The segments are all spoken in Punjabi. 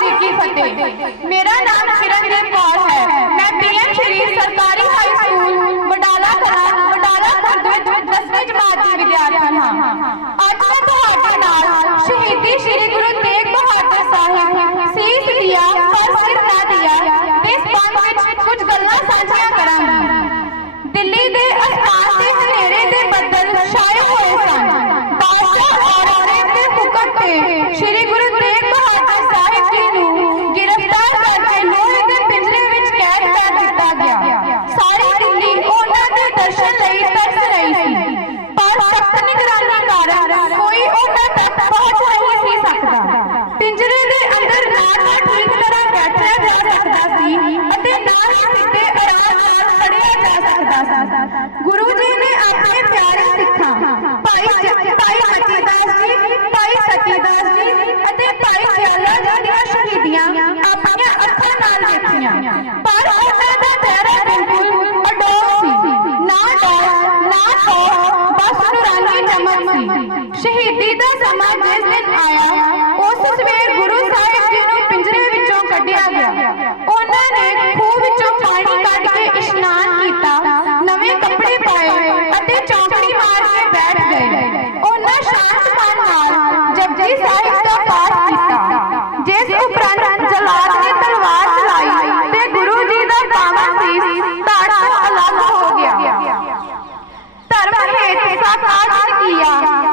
ਜੀ ਕੀ ਫਤਿਹ ਮੇਰਾ ਨਾਮ ਕਿਰਨਦੀਪ ਕੌਰ ਹੈ। ਮੈਂ ਪੀਐਮ ਸ਼੍ਰੀ ਸਰਕਾਰੀ ਹਾਈ ਸਕੂਲ, ਵਡਾਲਾ ਕਲਾਂ, ਵਡਾਲਾ ਖੁਰਦ ਵਿੱਚ 10ਵੀਂ ਜਮਾਤ ਦੀ ਵਿਦਿਆਰਥਣ ਹਾਂ। ਜਾ ਗੁਰੂ ਜੀ ਨੇ ਆਪਣੇ ਪਿਆਰੇ ਸਿੱਖਾਂ, ਭਾਈ ਭਾਈ ਮਤੀਦਾਸ ਜੀ, ਭਾਈ ਸਤੀਦਾਸ ਜੀ ਅਤੇ ਭਾਈ ਜਿਆਲਾ ਜੀ ਦੀਆਂ ਸ਼ਹੀਦੀਆਂ ਆਪਣੀਆਂ ਅੱਖਾਂ ਨਾਲ ਵੇਖੀਆਂ। ਪਰ ਉਹਨਾਂ ਦਾ ਚਿਹਰਾ ਬਿਲਕੁਲ ਅਡੋਲ ਸੀ। ਨਾ ਡੋਲ, ਨਾ ਖੋਫ ਬਸ ਨੂਰਾਨੀ ਚਮਕ ਸੀ। ਸ਼ਹੀਦੀ ਦਾ ਸਮਾਂ ਜਿਸ ਦਿਨ ਆਇਆ, ਉਸ ਸਵੇਰ ਗੁਰੂ ਸਾਹਿਬ ਜੀ ਨੂੰ ਪਿੰਜਰੇ ਵਿੱਚੋਂ ਕੱਢਿਆ ਗਿਆ। ਉਹਨਾਂ ਨੇ ਖੂਹ ਵਿੱਚੋਂ ਪਾਣੀ ਕੱਢ ਕੇ ਇਸ਼ਨਾਨ ਕੀਤਾ। ਉਪਰੰਤ ਜਲਾਦ ਨੇ ਤਲਵਾਰ ਚਲਾਈ ਤੇ ਗੁਰੂ ਜੀ ਦਾ ਪਾਵਨ ਸੀਸ ਧੜ ਤੋਂ ਅਲੱਗ ਹੋ ਗਿਆ। ਧਰਮ ਹੇਤ ਸਾਕਾਟ ਕੀਆ,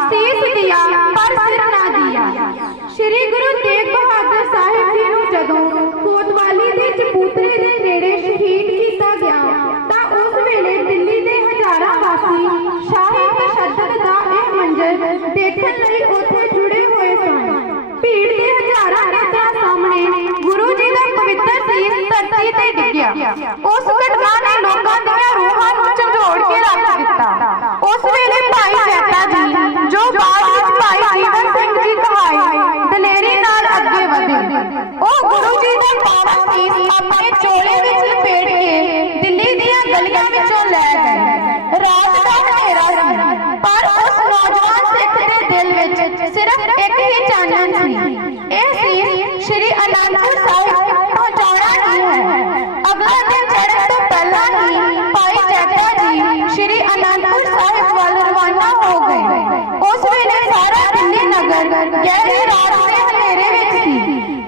ਸੀਸ ਦਿਆ ਪਰ ਸਿਰ ਨਾ ਦਿਆ। ਸ੍ਰੀ ਗੁਰੂ ਤੇਗ ਬਹਾਦਰ ਸਾਹਿਬ ਜੀ ਨੂੰ ਜਦੋਂ ਕੋਤਵਾਲੀ ਦੇ ਚਪੂਤਰੇ ਦੇ ਨੇੜੇ ਸ਼ਹੀਦ ਕੀਤਾ ਗਿਆ, ਤਾਂ ਉਸ ਵੇਲੇ ਦਿੱਲੀ ਦੇ ਹਜ਼ਾਰਾਂ ਵਾਸੀ ਸ਼ਾਹੀ ਤਸ਼ੱਦਦ ਦਾ ਇਹ ਮੰਜ਼ਰ ਦੇਖਣ ਲਈ ਉੱਥੇ ਤੇ ਡਿੱਗਿਆ ਉਸ ਘਟਨਾ ਨੇ ਲੋਕਾਂ ਦੀਆਂ ਰੂਹਾਂ ਨੂੰ ਝੰਜੋੜ ਕੇ ਰੱਖ ਦਿੱਤਾ। ਉਸ ਵੇਲੇ ਭਾਈ ਜੈਤਾ ਜੀ, ਜੋ ਬਾਅਦ ਵਿੱਚ ਭਾਈ ਜੀਵਨ ਸਿੰਘ ਜੀ ਕਹਾਏ, ਦਲੇਰੀ ਨਾਲ ਅੱਗੇ ਵਧੇ। ਉਹ ਗੁਰੂ ਜੀ ਦਾ ਪਾਵਨ ਸੀਸ ਆਪਣੇ ਚੋਲੇ ਵਿੱਚ ਲਪੇਟ ਕੇ ਦਿੱਲੀ ਦੀਆਂ ਗਲੀਆਂ ਵਿੱਚੋਂ ਲੈ ਗਏ। ਰਾਤ ਦਾ ਹਨੇਰਾ ਸੀ, ਪਰ ਉਸ ਨੌਜਵਾਨ ਸਿੱਖ ਦੇ ਦਿਲ ਵਿੱਚ ਸਿਰਫ ਇੱਕ ਹੀ ਚਾਨਣ ਸੀ। ਇਹ ਸੀ ਸ਼੍ਰੀ ਅਨੰਦਪੁਰ ਸਾਹਿਬ ਗਹਿਰੀ ਰਾਤ ਦੇ ਹਨੇਰੇ ਵਿੱਚ ਸੀ,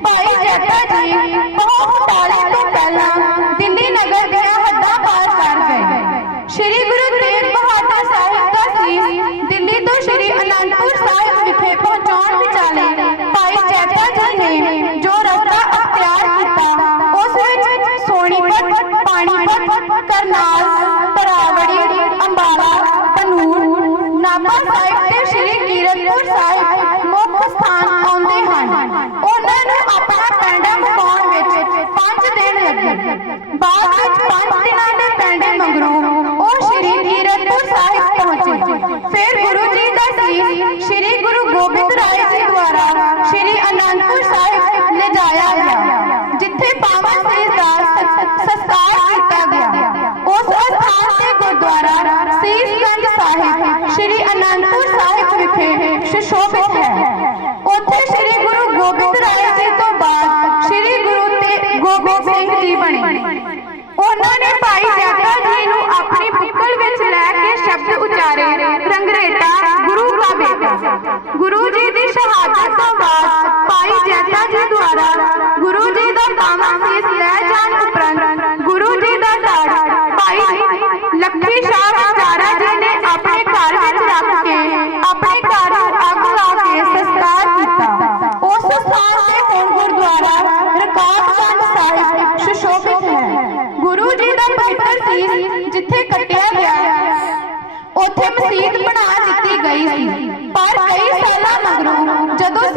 ਭਾਈ ਜੈਤਾ ਜੀ ਬਹੁਤ ਤਾਲੇ ਤੋਂ ਪਹਿਲਾਂ ਦਿੱਲੀ ਨਗਰ ਦੀਆਂ ਹੱਦਾਂ ਪਾਰ ਕਰ ਗਏ। ਸ਼੍ਰੀ ਗੁਰੂ ਤੇਗ ਬਹਾਦਰ ਸਾਹਿਬ ਦਾ ਸੀਸ ਦਿੱਲੀ ਤੋਂ ਸ਼੍ਰੀ ਅਨੰਦਪੁਰ ਸਾਹਿਬ ਵਿਖੇ ਪਹੁੰਚਾਉਣ ਵਿਚਾਲੇ ਭਾਈ ਜੈਤਾ ਜੀ ਨੇ ਜੋ ਰਸਤਾ ਅਖਤਿਆਰ ਕੀਤਾ, ਉਸ ਵਿੱਚ ਸੋਨੀਪਤ ਪਾਣੀਪਤ ਕਰਨਾਲ, ਤਰਾਵੜੀ, ਅੰਬਾਲਾ, ਤਨੂਰ, ਨਾਭਾ ਸਾਹਿਬ ਤੇ ਸ਼੍ਰੀ ਕੀਰਤਪੁਰ ਸਾਹਿਬ ਵਿਖੇ ਸੁਸ਼ੋਭਿਤ ਜਿੱਥੇ ਕੱਟਿਆ ਗਿਆ ਉੱਥੇ ਮਸਜਿਦ ਬਣਾ ਦਿੱਤੀ ਗਈ ਸੀ। ਪਰ ਕਈ ਸਾਲਾਂ ਮਗਰੋਂ ਜਦੋਂ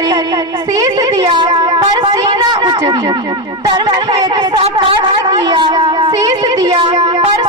ਕਰੀ ਸੀਸ ਦਿਆ ਪਰ ਸੀਨਾ ਉਚਰੀ। ਧਰਮ ਹੇਤ ਸਾਕਾਟ ਕੀਆ ਸੀਸ ਦਿਆ ਪਰ